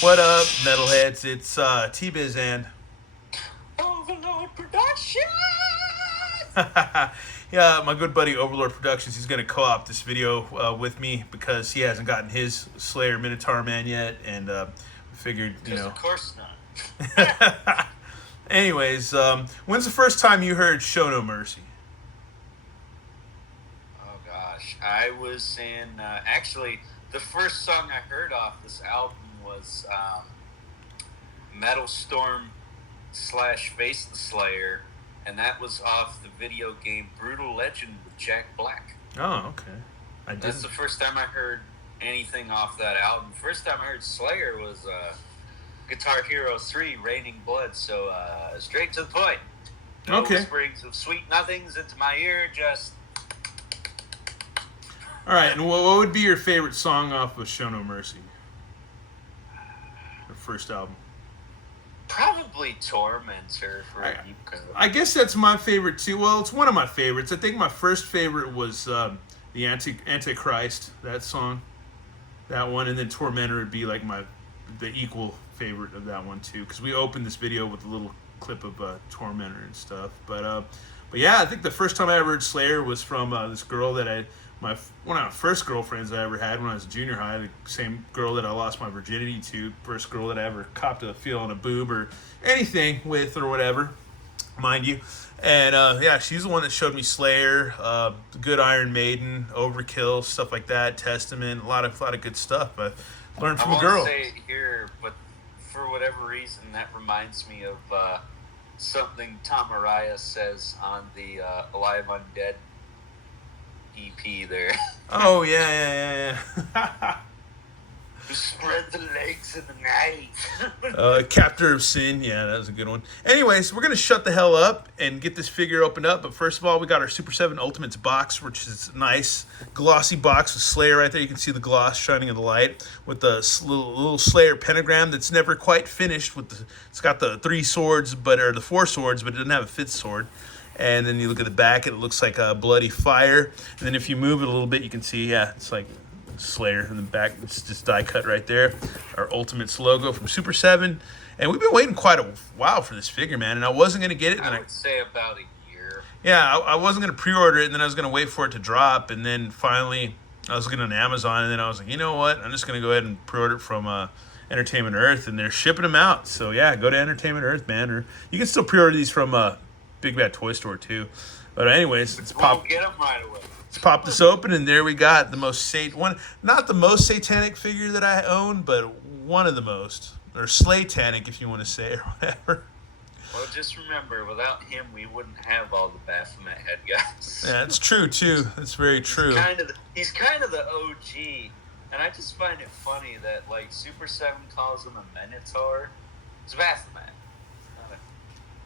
What up, metalheads? It's T-Biz and Overload Production! yeah, my good buddy Overlord Productions. He's gonna co-op this video with me because he hasn't gotten his Slayer Minotaur man yet, and we figured, Because of course not. Anyways, when's the first time you heard "Show No Mercy"? Oh gosh, I was in. Actually, the first song I heard off this album was Metal Storm / Face the Slayer, and that was off the video game Brutal Legend with Jack Black. Oh, okay. That's the first time I heard anything off that album. First time I heard Slayer was Guitar Hero 3, Raining Blood, so straight to the point. No whisperings of sweet nothings into my ear, just... Alright, and what would be your favorite song off of Show No Mercy? The first album. Probably Tormentor for Yuko. I guess that's my favorite too. Well, it's one of my favorites. I think my first favorite was the Antichrist, that song. That one, and then Tormentor would be like the equal favorite of that one too, because we opened this video with a little clip of Tormentor and stuff. But yeah, I think the first time I ever heard Slayer was from this girl that one of my first girlfriends I ever had when I was junior high. The same girl that I lost my virginity to, first girl that I ever copped a feel on a boob or anything with or whatever, mind you. And yeah, she's the one that showed me Slayer, good Iron Maiden, Overkill, stuff like that, Testament, a lot of good stuff. I learned from a girl. I won't say it here, but for whatever reason, that reminds me of something Tom Araya says on the Alive Undead EP there. Oh, yeah. Spread the legs in the night. Captor of Sin. Yeah, that was a good one. Anyways, we're going to shut the hell up and get this figure opened up. But first of all, we got our Super7 Ultimates box, which is a nice glossy box with Slayer right there. You can see the gloss shining in the light with the little Slayer pentagram that's never quite finished. It's got the four swords, but it doesn't have a fifth sword. And then you look at the back, and it looks like a bloody fire. And then if you move it a little bit, you can see, yeah, it's like Slayer in the back. It's just die cut right there. Our Ultimates logo from Super7. And we've been waiting quite a while for this figure, man. And I wasn't going to get it. I would say about a year. Yeah, I wasn't going to pre-order it, and then I was going to wait for it to drop. And then finally, I was looking on Amazon, and then I was like, you know what? I'm just going to go ahead and pre-order it from Entertainment Earth, and they're shipping them out. So, yeah, go to Entertainment Earth, man. Or you can still pre-order these from Big Bad Toy Store too. But anyways, let's pop. Get them right away. Let's pop this open, and there we got the not the most satanic figure that I own, but one of the most, or Slaytanic if you want to say, or whatever. Well, just remember, without him, we wouldn't have all the Baphomet head guys. Yeah, that's true too. That's very true. He's kind of the OG, and I just find it funny that like Super7 calls him a Minotaur. It's Baphomet.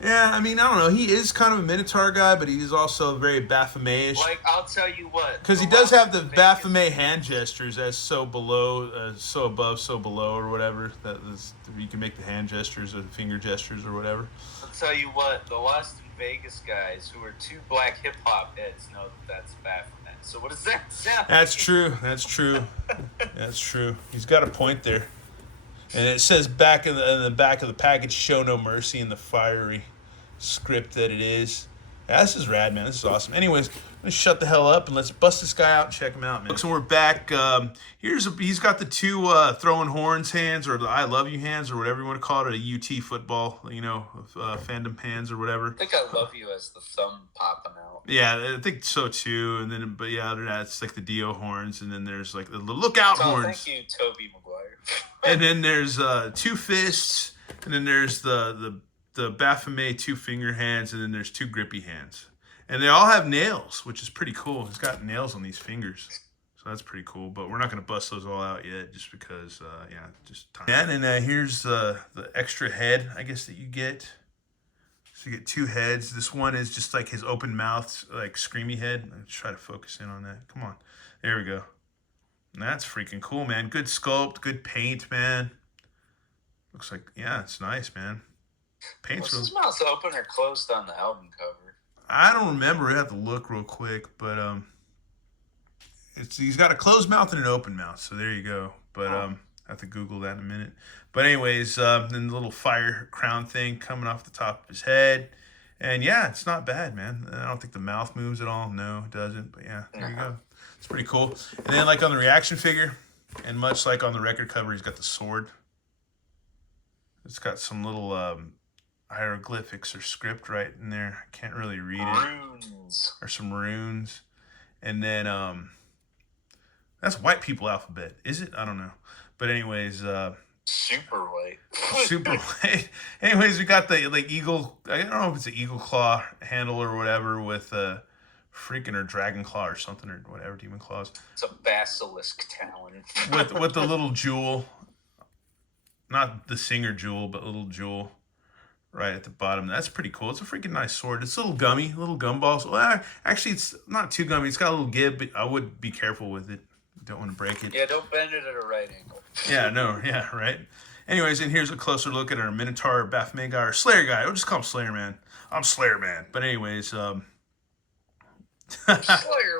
Yeah, I mean, I don't know. He is kind of a Minotaur guy, but he's also very Baphomet-ish. Like, I'll tell you what. Because he does have the Baphomet hand gestures as so above, so below, or whatever. You can make the hand gestures or the finger gestures or whatever. I'll tell you what. The Lost in Vegas guys, who are two black hip-hop heads, know that's Baphomet. So what does that sound? That's true. That's true. He's got a point there. And it says in the back of the package, "Show No Mercy" in the fiery script that it is. Yeah, this is rad, man. This is awesome. Anyways, let's shut the hell up and let's bust this guy out and check him out, man. So we're back. He's got the two throwing horns hands, or the "I love you" hands, or whatever you want to call it, a UT football, fandom hands or whatever. I think "I love you" as the thumb popping out. Yeah, I think so too. And then, but yeah, other than that, it's like the Dio horns, and then there's like the lookout horns. Thank you, Toby Maguire. And then there's two fists, and then there's the Baphomet two finger hands, and then there's two grippy hands. And they all have nails, which is pretty cool. He's got nails on these fingers. So that's pretty cool. But we're not going to bust those all out yet just because, just time. And here's the extra head, I guess, that you get. So you get two heads. This one is just like his open mouth, like screamy head. Let's try to focus in on that. Come on. There we go. That's freaking cool, man. Good sculpt, good paint, man. Looks like, yeah, it's nice, man. Was his mouth open or closed on the album cover? I don't remember. I have to look real quick, but he's got a closed mouth and an open mouth, so there you go. But I have to Google that in a minute. But anyways, then the little fire crown thing coming off the top of his head. And yeah, it's not bad, man. I don't think the mouth moves at all. No, it doesn't. But yeah, there you go. It's pretty cool. And then like on the reaction figure, and much like on the record cover, he's got the sword. It's got some little hieroglyphics or script right in there. I can't really read it. Runes. Or some runes. And then that's white people alphabet. Is it? I don't know. But anyways, super white. super white. Anyways, we got the like eagle. I don't know if it's an eagle claw handle or whatever with freaking or dragon claw or something or whatever, demon claws. It's a basilisk talon. with the little jewel. Not the singer jewel, but little jewel right at the bottom. That's pretty cool. It's a freaking nice sword. It's a little gummy, little gumballs. Well, actually, it's not too gummy. It's got a little give, but I would be careful with it. Don't want to break it. Yeah, don't bend it at a right angle. Yeah, no, yeah, right. Anyways, and here's a closer look at our Minotaur, Baphomet guy, or Slayer guy. We'll just call him Slayer Man. I'm Slayer Man. But anyways, Slayer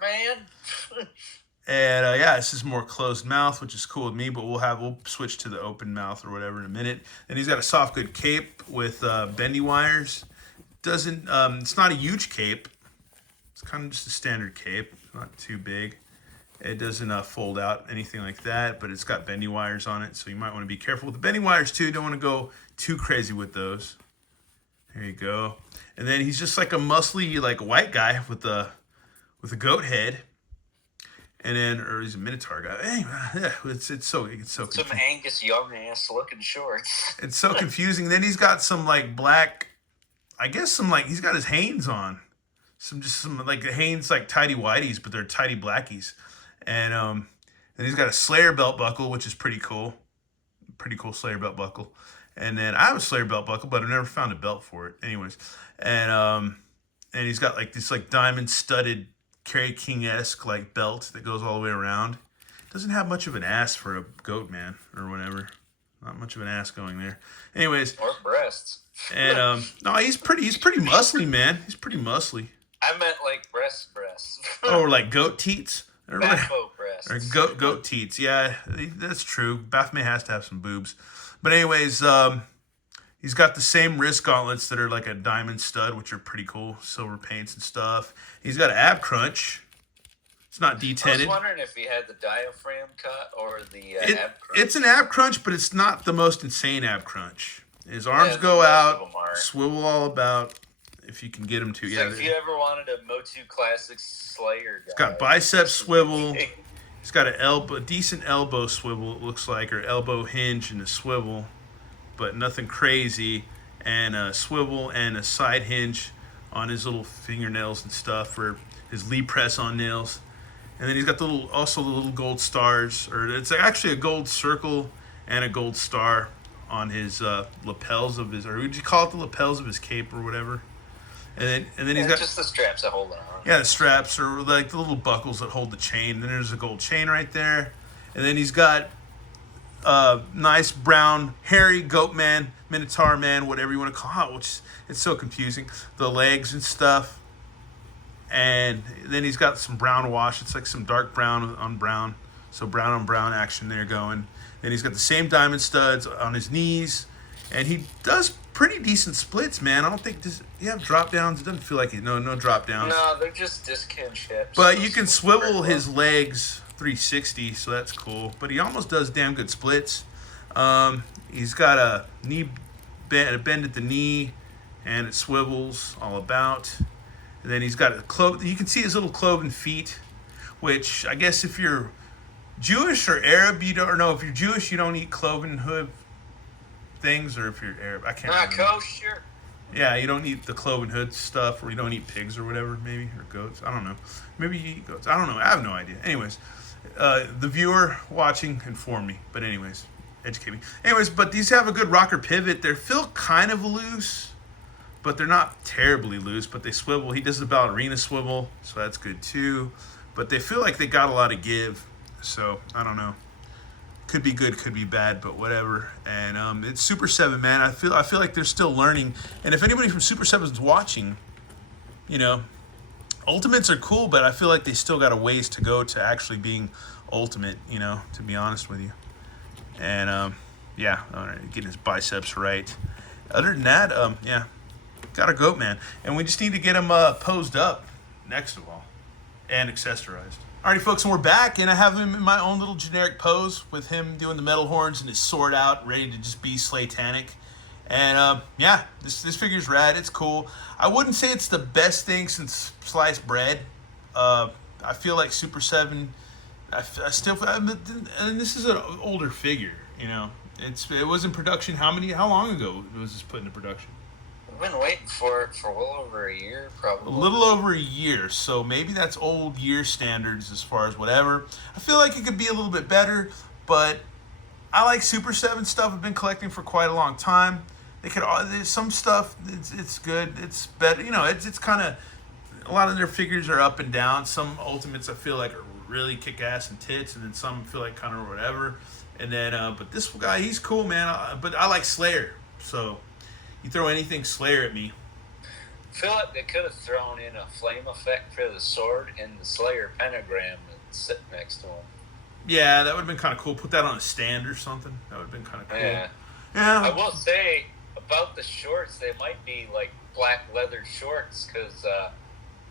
Man. And yeah, this is more closed mouth, which is cool with me. But we'll switch to the open mouth or whatever in a minute. And he's got a soft good cape with bendy wires. Doesn't it's not a huge cape. It's kind of just a standard cape, not too big. It doesn't fold out anything like that, but it's got bendy wires on it, so you might want to be careful with the bendy wires too. Don't want to go too crazy with those. There you go. And then he's just like a muscly, like white guy with a goat head. And then, or he's a Minotaur guy. Anyway, yeah, it's so Some confusing. Angus Young ass looking shorts. It's so confusing. Then he's got some like black, I guess some like he's got his Hanes on, some like Hanes like tidy whiteys, but they're tidy blackies. And then he's got a Slayer belt buckle, which is pretty cool. Pretty cool Slayer belt buckle. And then I have a Slayer belt buckle, but I've never found a belt for it. Anyways, and he's got like this like diamond studded Kerry King-esque like belt that goes all the way around. Doesn't have much of an ass for a goat man or whatever. Not much of an ass going there. Anyways, Or breasts. and no, he's pretty muscly, man. He's pretty muscly. I meant like breasts. Or like goat teats. Or Backbone breasts. Or goat teats. Yeah, that's true. Baphomet has to have some boobs. But anyways, he's got the same wrist gauntlets that are like a diamond stud, which are pretty cool. Silver paints and stuff. He's got an ab crunch. It's not I D-tented. was wondering if he had the diaphragm cut or the ab crunch. It's an ab crunch, but it's not the most insane ab crunch. His arms Yeah, go most of out, them are. swivel all about, if you can get him to. It's Yeah, like if you ever wanted a Motu Classic Slayer guy. he's got bicep swivel. He's got a decent elbow swivel, it looks like, or elbow hinge and a swivel, but nothing crazy. And a swivel and a side hinge on his little fingernails and stuff for his Lee press on nails. And then he's got also the little gold stars, or it's actually a gold circle and a gold star on his lapels of his, or would you call it the lapels of his cape or whatever? And then he's got just the straps that hold it on. yeah, the straps or like the little buckles that hold the chain. Then there's a gold chain right there. And then he's got nice brown, hairy goat man, Minotaur man, whatever you want to call it, which it's so confusing. The legs and stuff. And then he's got some brown wash. It's like some dark brown on brown. So brown on brown action there going. Then he's got the same diamond studs on his knees. And he does pretty decent splits, man. I don't think you have drop downs. It doesn't feel like it. No drop downs. No, they're just discount ships. But you can swivel his legs 360, so that's cool. But he almost does damn good splits. He's got a bend at the knee, and it swivels all about. And then he's got you can see his little cloven feet, which I guess if you're Jewish or Arab, you don't know. If you're Jewish, you don't eat cloven hoof things, or if you're Arab, I can't remember. Kosher. Yeah, you don't eat the cloven hood stuff, or you don't eat pigs or whatever, maybe, or goats. I don't know. Maybe you eat goats. I don't know. I have no idea. Anyways, the viewer watching, inform me. But anyways, educate me. Anyways, but these have a good rocker pivot. They feel kind of loose, but they're not terribly loose. But they swivel. He does the ballerina swivel, so that's good too. But they feel like they got a lot of give. So I don't know. Could be good, could be bad, but whatever. And it's Super7, man. I feel like they're still learning. And if anybody from Super7 is watching, Ultimates are cool, but I feel like they still got a ways to go to actually being ultimate. To be honest with you. And yeah, getting his biceps right. Other than that, yeah, got a goat, man. And we just need to get him posed up, next of all, and accessorized. Alrighty, folks, and we're back, and I have him in my own little generic pose with him doing the metal horns and his sword out, ready to just be Slatanic. And yeah, this figure's rad. It's cool. I wouldn't say it's the best thing since sliced bread. I feel like Super7. I still, and this is an older figure. You know, it was in production. How long ago was this put into production? We've been waiting for it for well over a year, probably. A little over a year, so maybe that's old year standards as far as whatever. I feel like it could be a little bit better, but I like Super7 stuff. I've been collecting for quite a long time. There's some stuff. It's good. It's better. You know, it's kind of, a lot of their figures are up and down. Some Ultimates I feel like are really kick ass and tits, and then some feel like kind of whatever. And then, but this guy, he's cool, man. But I like Slayer, so. You throw anything Slayer at me. I feel like they could have thrown in a flame effect for the sword and the Slayer pentagram and sit next to him. Yeah, that would have been kind of cool. Put that on a stand or something. That would have been kind of cool. Yeah. Yeah. I will say about the shorts, they might be like black leather shorts because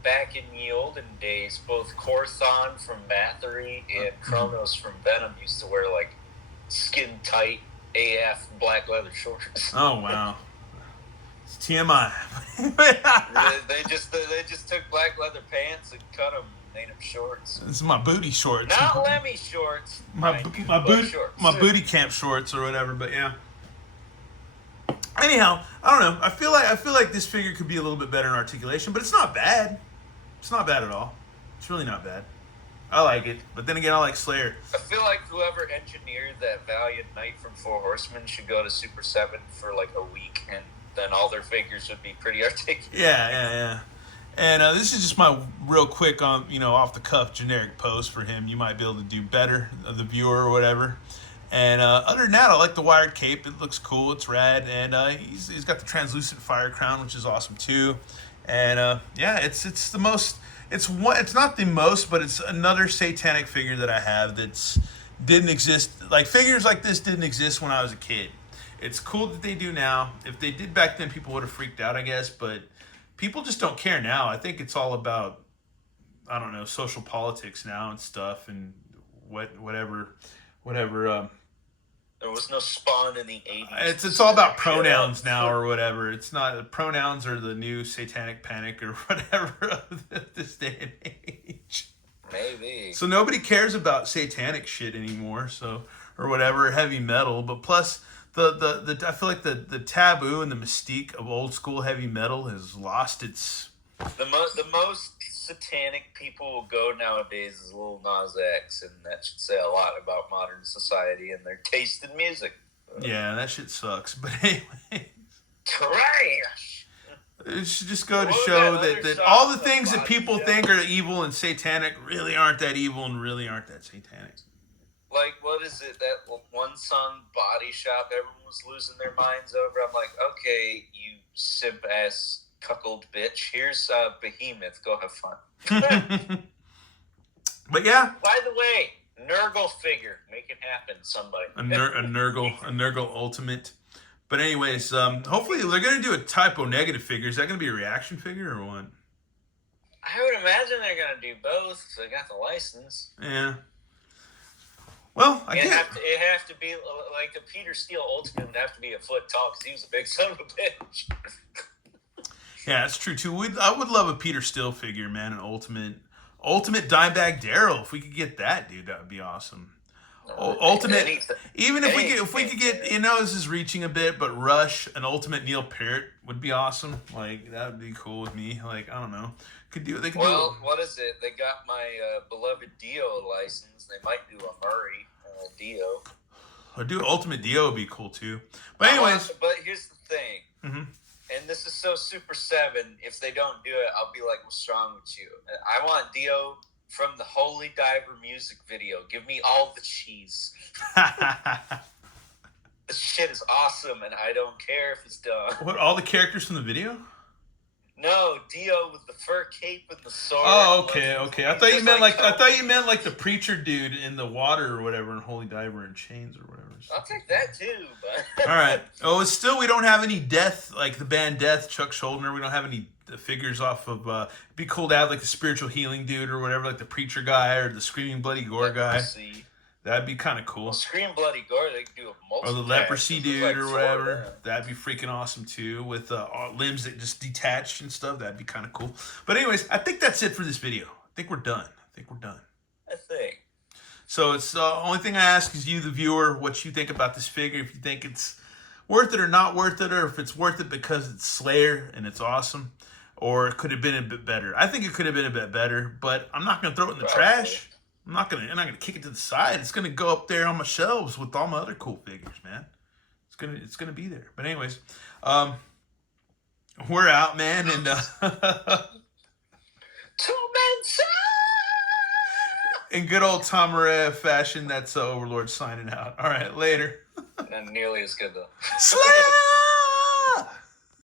back in the olden days, both Corthon from Bathory and Kronos from Venom used to wear like skin tight AF black leather shorts. Oh, wow. TMI. they just took black leather pants and cut them, made them shorts. This is my booty shorts. Not Lemmy shorts. My booty camp shorts or whatever. But yeah. Anyhow, I don't know. I feel like this figure could be a little bit better in articulation, but it's not bad. It's not bad at all. It's really not bad. I like it, but then again, I like Slayer. I feel like whoever engineered that Valiant Knight from Four Horsemen should go to Super7 for like a week, and then all their figures would be pretty articulate. Yeah. And this is just my real quick off the cuff generic post for him. You might be able to do better, the viewer or whatever. And other than that, I like the wired cape. It looks cool. It's rad, and he's got the translucent fire crown, which is awesome too. And yeah, it's the most. It's not the most, but it's another satanic figure that I have didn't exist. Like, figures like this didn't exist when I was a kid. It's cool that they do now. If they did back then, people would have freaked out, I guess. But people just don't care now. I think it's all about, I don't know, social politics now and stuff, and whatever. There was no Spawn in the 80s. It's all about pronouns now or whatever. It's not, pronouns are the new satanic panic or whatever of this day and age. Maybe. So nobody cares about satanic shit anymore, so, or whatever, heavy metal. But plus, the I feel like the taboo and the mystique of old school heavy metal has lost its. The most satanic people will go nowadays is Lil Nas X, and that should say a lot about modern society and their taste in music. Yeah, that shit sucks. But anyway, trash. It should just go to show that all the things that people think are evil and satanic really aren't that evil and really aren't that satanic. Like, what is it, that one song, Body Shop, everyone was losing their minds over? I'm like, okay, you simp-ass cuckold bitch. Here's Behemoth. Go have fun. But yeah. By the way, Nurgle figure. Make it happen, somebody. A Nurgle Ultimate. But anyways, hopefully they're going to do a typo negative figure. Is that going to be a reaction figure or what? I would imagine they're going to do both. So they got the license. Yeah. Well, it have to be like a Peter Steele Ultimate would have to be a foot tall because he was a big son of a bitch. Yeah, that's true too. I would love a Peter Steele figure, man. An ultimate Dimebag Daryl. If we could get that, dude, that would be awesome. Ultimate, even if we could get, this is reaching a bit, but Rush, an ultimate Neil Peart would be awesome. Like, that would be cool with me. Like, I don't know, Well, what is it? They got my beloved Dio license. They might do a Murray Dio. Or do Ultimate Dio would be cool too. But anyways, but here's the thing. Mm-hmm. And this is so Super7. If they don't do it, I'll be like, what's wrong with you? I want Dio from the Holy Diver music video. Give me all the cheese. This shit is awesome, and I don't care if it's done. What, all the characters from the video? No, Dio with the fur cape and the sword. Oh, okay. I thought you meant like the preacher dude in the water or whatever, in Holy Diver and chains or whatever. I'll take that too, but all right. Oh, it's still we don't have any Death, like the band Death, Chuck Schuldiner. We don't have any figures off of. It'd be cool to have like the spiritual healing dude or whatever, like the preacher guy or the screaming bloody gore guy. Leprosy. That'd be kind of cool. Well, Scream Bloody Gore, they could do a multi. Or the leprosy dude like or whatever. That'd be freaking awesome too, with limbs that just detach and stuff. That'd be kind of cool. But anyways, I think that's it for this video. I think we're done. I think. So it's the only thing I ask is you, the viewer, what you think about this figure. If you think it's worth it or not worth it, or if it's worth it because it's Slayer and it's awesome, or it could have been a bit better. I think it could have been a bit better, but I'm not gonna throw it in the trash. I'm not gonna kick it to the side. It's gonna go up there on my shelves with all my other cool figures, man. It's gonna be there. But anyways, we're out, man, and 2 men. in good old Tom Araya fashion, that's Overlord signing out. All right, later. Not nearly as good though. Slayer!